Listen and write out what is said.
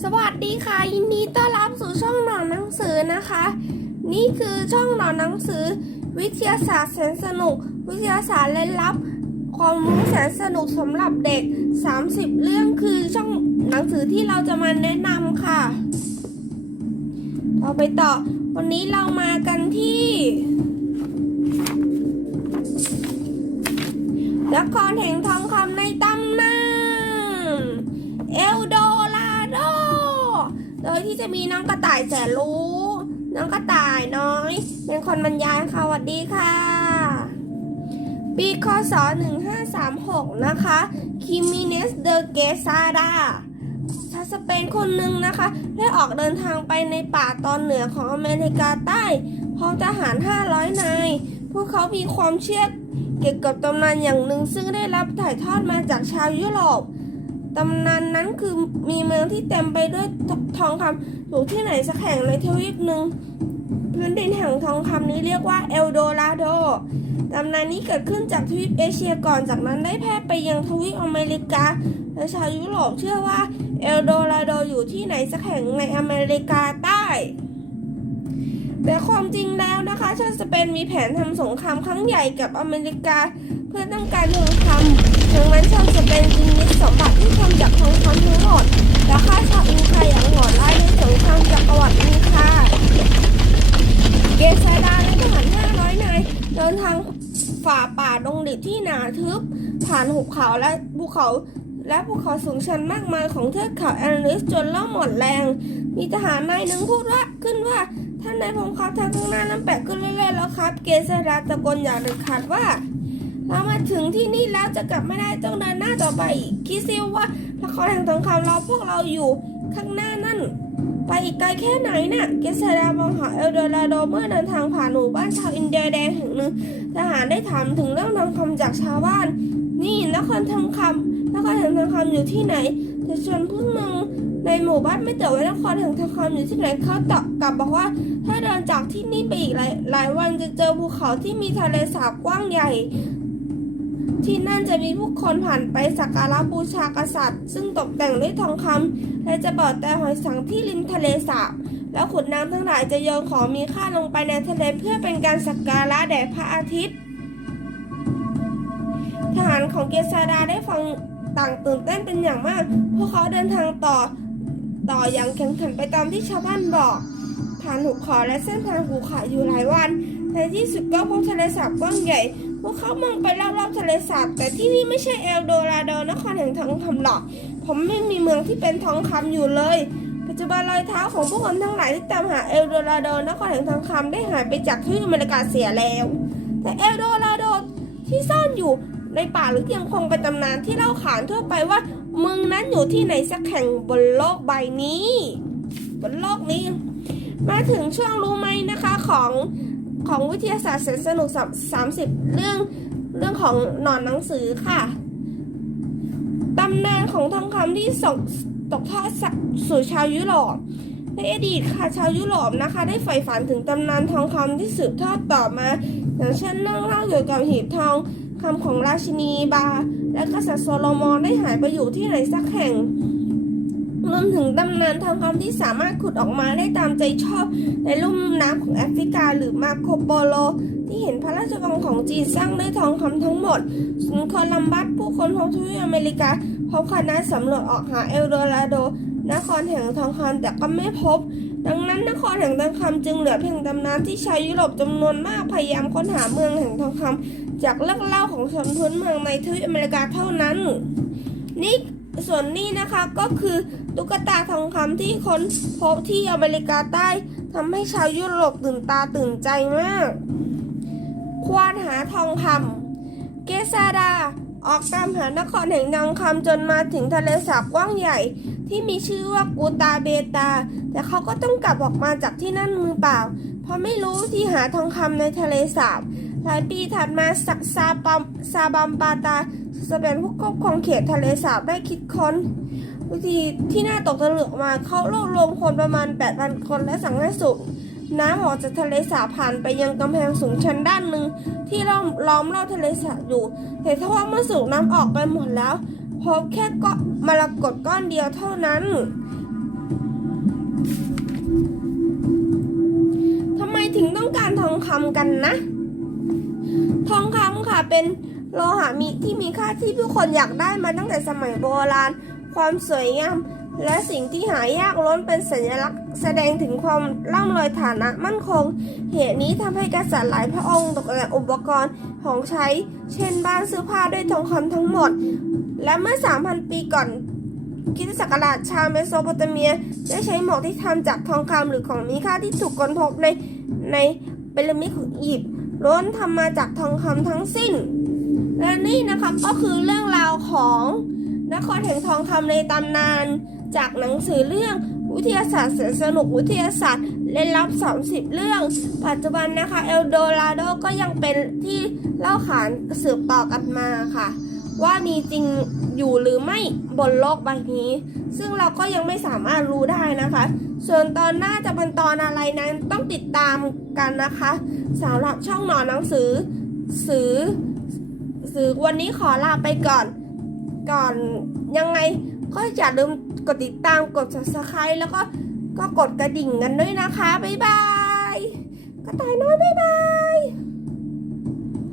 สวัสดีค่ะ ยินดีต้อนรับสู่ช่องหนอนหนังสือนะคะ นี่คือช่องหนอนหนังสือ วิทยาศาสตร์แสนสนุก วิทยาศาสตร์เล่นลับ ความรู้แสนสนุกสำหรับเด็ก 30 เรื่องคือช่องหนังสือที่เราจะมาแนะนำค่ะเราไปต่อ วันนี้เรามากันที่นครแห่งทองคำในต ยที่จะมีน้องกระต่ายแสนรู้ น้องกระต่ายน้อย เป็นคนบรรยายค่ะสวัสดีค่ะ ปีคศ1536 นะคะคิมิเนสเดเกซาดาชาวสเปนคนหนึ่งนะคะ ได้ออกเดินทางไปในป่าตอนเหนือของอเมริกาใต้ พร้อมทหาร 500 นาย พวกเขามีความเชื่อเกี่ยวกับตำนานอย่างหนึ่งซึ่งได้รับถ่ายทอดมาจากชาวยุโรป ตำนานนั้นคือมีเมืองที่เต็มไปด้วยทองคำอยู่ที่ไหนสักแห่งในทวีปหนึ่งพื้นดินแห่งทองคำนี้เรียกว่าเอลโดราโดตำนานนี้เกิดขึ้นจากทวีปเอเชียก่อนจากนั้นได้แพร่ไปยังทวีปอเมริกา และชาวยุโรปเชื่อว่าเอลโดราโดอยู่ที่ไหนสักแห่งในอเมริกาใต้แต่ความจริงแล้วนะคะชาติสเปนมีแผนทำสงครามครั้งใหญ่กับอเมริกา เพื่อต้องการทองคำ ดังนั้นชาวสเป็นจึงยึดสมบัติที่ทำจากทองคำทั้งหมดและฆ่าชาวอินคาอย่างโหดร้ายในสงครามจักรวรรดิอินคาเกษาดาและทหาร500นายเดินทางฝ่าป่าดงดิบที่หนาทึบ ผ่านหุบเขาและภูเขาและภูเขาสูงชันมากมายของเทือกเขาแอนลิสจนเริ่มหมดแรง มีทหารนายหนึ่งพูดว่าขึ้นว่าท่านนายผมครับทางข้างหน้าน้ำแปะขึ้นเรื่อยๆแล้วครับ เกษาดาตะโกนอย่างเด็ดขาดว่า เรามาถึงที่นี่แล้วจะกลับไม่ได้ต้องเดินหน้าต่อไปอีกคิดซิว่าละครแห่งทองคำรอพวกเราอยู่ข้างหน้านั่น ไปอีกไกลแค่ไหนน่ะเกษดามองหาเอลโดราโดเมื่อเดินทางผ่านหมู่บ้านชาวอินเดียแดงแห่งหนึ่งทหารได้ถามถึงเรื่องทองคำจากชาวบ้าน นี่นครทองคำนครแห่งทองคำอยู่ที่ไหนแต่ชวนผู้เมืองในหมู่บ้านไม่เตอว่านครแห่งทองคำอยู่ที่ไหนเขาตอบกลับบอกว่า ถ้าเดินจากที่นี่ไปอีกหลายหลายวันจะเจอภูเขาที่มีทะเลสาบกว้างใหญ่ ที่นั่นจะมีผู้คนผ่านไปสักการะบูชากษัตริย์ ซึ่งตกแต่งด้วยทองคำและจะบอกแต่หอยสังที่ริมทะเลสาบแล้วขุนนางทั้งหลายจะโยนของมีค่าลงไปในทะเลเพื่อเป็นการสักการะแด่พระอาทิตย์ ทหารของเกษาดาได้ฟังต่างตื่นเต้นเป็นอย่างมาก พวกเขาเดินทางต่อต่ออย่างแข็งขันไปตามที่ชาวบ้านบอกผ่านหุบเขาและเส้นทางภูเขาอยู่หลายวัน ในที่สุดก็พบทะเลสาบกว้างใหญ่ พวกเขามองไปรอบๆทะเลสาบแต่ที่นี่ไม่ใช่เอลโดราโดนครแห่งทองคำหรอก ผมไม่มีเมืองที่เป็นทองคำอยู่เลย ปัจจุบันรอยเท้าของผู้คนทั้งหลายที่ตามหาเอลโดราโดนครแห่งทองคำได้หายไปจากทวีปอเมริกาเสียแล้ว แต่เอลโดราโดที่ซ่อนอยู่ในป่าหรือยังคงเป็นตำนานที่เล่าขานทั่วไปว่าเมืองนั้นอยู่ที่ไหนสักแห่งบนโลกใบนี้ บนโลกนี้ มาถึงช่วงรู้ไหมนะคะของ ของวิทยาศาสตร์แสนสนุกสามสิบเรื่องเรื่องของหนอนหนังสือค่ะตำนานของทองคำที่ส่งตกทอดสู่ชาวยุโรปในอดีตค่ะชาวยุโรปนะคะ ได้ใฝ่ฝันถึงตำนานทองคำที่สืบทอดต่อมา อย่างเช่นเรื่องเล่าเกี่ยวกับหีบทองคำของราชินีบา และกษัตริย์โซโลมอนได้หายไปอยู่ที่ไหนสักแห่ง รวมถึงตำนานทองคำที่สามารถขุดออกมาได้ตามใจชอบในลุ่มน้ำของแอฟริกาหรือมาโคโปโล ที่เห็นพระราชวังของจีนสร้างด้วยทองคำทั้งหมดส่วนคลัมบัสผู้คนพบทวีปอเมริกาพบคณะสำรวจออกหาเอลโดราโด นครแห่งทองคำแต่ก็ไม่พบ ดังนั้นนครแห่งทองคำจึงเหลือเพียงตำนานที่ชาวยุโรปจำนวนมากพยายามค้นหาเมืองแห่งทองคำจากเรื่องเล่าของชนพื้นเมืองในทวีปอเมริกาเท่านั้น นี่ส่วนนี้นะคะก็คือ ตุ๊กตาทองคำที่ค้นพบที่อเมริกาใต้ทำให้ชาวยุโรปตื่นตาตื่นใจมาก ควานหาทองคำเกซาดา ออกตามหานครแห่งทองคำจนมาถึงทะเลสาบกว้างใหญ่ที่มีชื่อว่ากูตาเบตา แต่เขาก็ต้องกลับออกมาจากที่นั่นมือเปล่า เพราะไม่รู้ที่หาทองคำในทะเลสาบหลายปีถัดมาสักซาปัมซาบัมปาตาจะเปนผู้ควบคุมเขตทะเลสาบได้คิดค้น วิธีที่น่าตกตะลึงมาเขารวบรวมคนประมาณ 8,000 คนและสั่งให้สูบน้ำออกจากทะเลสาบผ่านไปยังกำแพงสูงชั้นด้านหนึ่งที่ล้อมล้อมรอบทะเลสาบอยู่ แต่ถ้าว่าเมื่อสูบน้ำออกไปหมดแล้วพบแค่ก้อนมรกตก้อนเดียวเท่านั้นทำไมถึงต้องการทองคำกันนะ ทองคำค่ะเป็นโลหะมีที่มีค่าที่ผู้คนอยากได้มาตั้งแต่สมัยโบราณ ความสวยงาม และสิ่งที่หายากล้นเป็นสัญลักษณ์ แสดงถึงความร่ำรวยฐานะมั่นคง เหตุนี้ทำให้กษัตริย์หลายพระองค์ตกแต่งอุปกรณ์ของใช้ เช่นบ้านเสื้อผ้าด้วยทองคำทั้งหมด และเมื่อ 3,000 ปีก่อนคริสตศักราชชาวเมโสโปเตเมีย ได้ใช้หมวกที่ทำจากทองคำหรือของมีค่าที่ถูกค้นพบในในพีรมิดของอียิปต์ล้วนทำมาจากทองคำทั้งสิ้น และนี่นะคะก็คือเรื่องราวของ นครแห่งทองคำในตำนาน จากหนังสือเรื่องวิทยาศาสตร์แสนสนุกวิทยาศาสตร์เล่นลับ 30 เรื่อง ปัจจุบันนะคะเอลโดราโดก็ยังเป็นที่เล่าขานสืบต่อกันมาค่ะ ว่ามีจริงอยู่หรือไม่บนโลกใบนี้ ซึ่งเราก็ยังไม่สามารถรู้ได้นะคะ ส่วนตอนหน้าจะเป็นตอนอะไรนั้นต้องติดตามกันนะคะสำหรับช่องหนอนหนังสือสื่อสื่อวันนี้ขอลาไปก่อน ก่อนยังไงก็อย่าลืมกดติดตามกด subscribe แล้วก็ก็กดกระดิ่งกันด้วยนะคะ บ๊ายบาย กระต่ายน้อยบ๊ายบาย